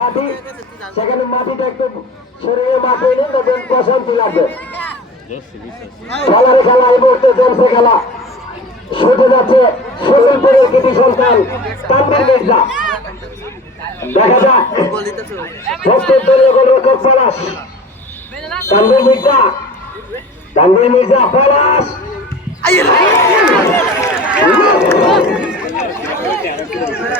মাটি সেখানে মাটিটা একটু শরীরে মাটি নেই তখন প্রশান্তি লাগবে। খেলার খেলা এই মুহূর্তে জমছে খেলা। ছুটে যাচ্ছে সুশীলপুরের কৃতি সন্তান তানবির মির্জা। দেখা যাক। প্রস্তুত দলীয় গোলরক্ষক পলাশ। তানবির মির্জা। তানবির মির্জা পলাশ প্রথম শুট তানবির মির্জা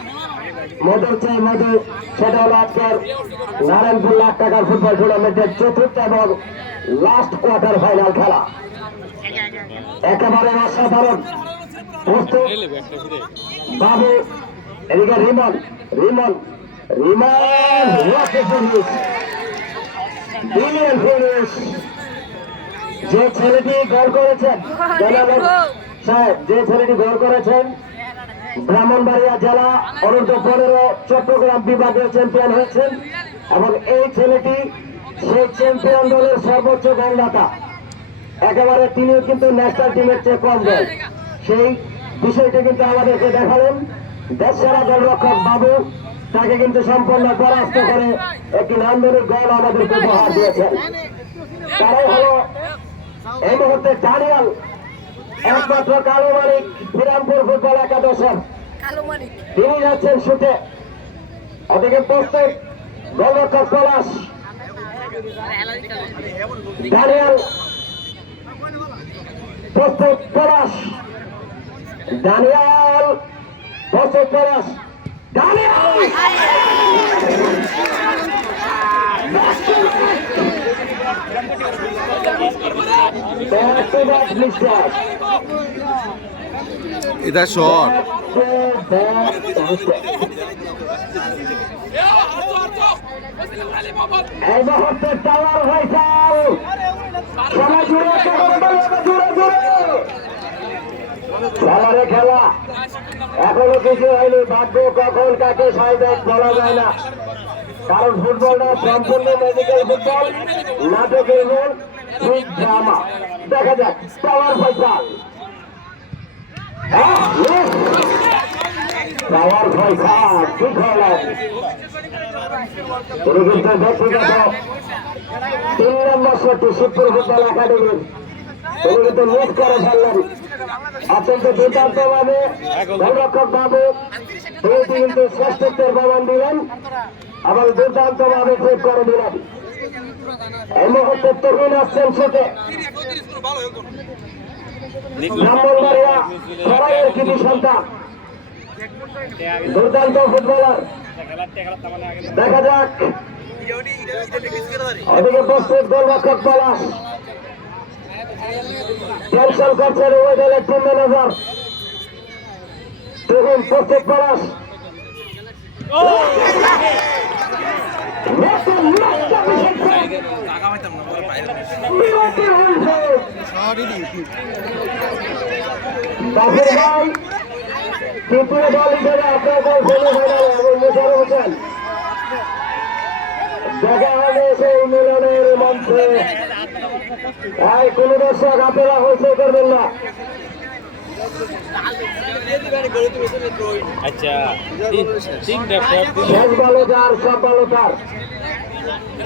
মধুর চাই মধু সেটা হলো আজকের নারায়ণপুর লাখ টাকার ফুটবল টুর্নামেন্টের চতুর্থ এবং লাস্ট কোয়ার্টার ফাইনাল খেলা। একেবারে অসাধারণ। বাবু এদিকে রিমন রিমন রিমন! যে ছেলেটি গোল করেছেন জনাব যে ছেলেটি গোল করেছেন ব্রাহ্মণবাড়িয়া জেলা অনন্ত পনেরো চট্টগ্রাম বিভাগের চ্যাম্পিয়ন হয়েছেন এবং এই ছেলেটি সেই চ্যাম্পিয়ন দলের সর্বোচ্চ গোলদাতা। একেবারে তিনিও কিন্তু ন্যাশনাল টিমের চেয়ে কম গোল। সেই বিষয়টি কিন্তু আমাদেরকে দেখালেন। দেশ সেরা গোলরক্ষক বাবু, তাকে কিন্তু সম্পূর্ণ পরাস্ত করে একটি নান্দনিক গোল আমাদেরকে উপহার দিয়েছেন। তারাই হলো এই মুহূর্তে ডানিয়াল একমাত্র কালো মালিক বিরামপুর ফুটবল একাদশের কালো মানিক তিনি যাচ্ছেন শুটে ওদিকে প্রস্তুত গোলরক্ষক পলাশ ডানিয়াল প্রস্তুত পলাশ ডানিয়াল প্রস্তুত পলাশ ডানিয়াল এটা জুড়ে খেলা। এখনও কিছু হয়নি, ভাগ্য কখন কাকে সাইড বলা যায় না। কারণ ফুটবলটা সম্পূর্ণ মেডিকেল ফুটবল নাটকের মূল ঠিক ড্রামা দেখা যাক টাওয়ার ভাইসাল টাওয়ার ভাইসাল ঠিক হলেন তিনি নম্বর সেটি শিবপুর ফুটবল একাডেমির কিন্তু লিড করে ফেললেন। অত্যন্ত দুর্দান্ত ভাবে গোলরক্ষক তিনি কিন্তু শ্রেষ্ঠত্বের প্রমাণ দিলেন। এবং দুর্দান্ত ভাবে করে দিলেন। মুহূর্তে তরুণ আসছেন সেটে ব্রাহ্মণবাড়িয়া সরাইয়ের কৃতি সন্তান। দুর্দান্ত ফুটবলার। দেখা যাক। ওদিকে প্রস্তুত গোলরক্ষক পলাশ। করছেন ওই দলের টিম ম্যানেজার প্রস্তুত পলাশ। ভাই তৃতীয় সেই মিলনের মঞ্চে ভাই কোন দর্শক আপনারা হয়েছে করবেন না আচ্ছা শেষ ভালো যার সব ভালো তার।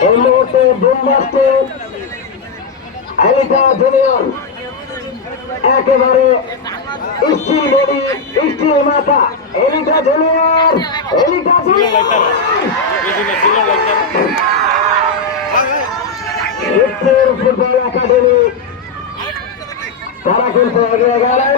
এই মুহূর্তে বুমবাস্তে আলিকা জুনিয়র একেবারে স্টিল বডি স্টিল মাথা Elika junior Elika junior! Football academy তারা কিন্তু এগিয়ে গেলেন।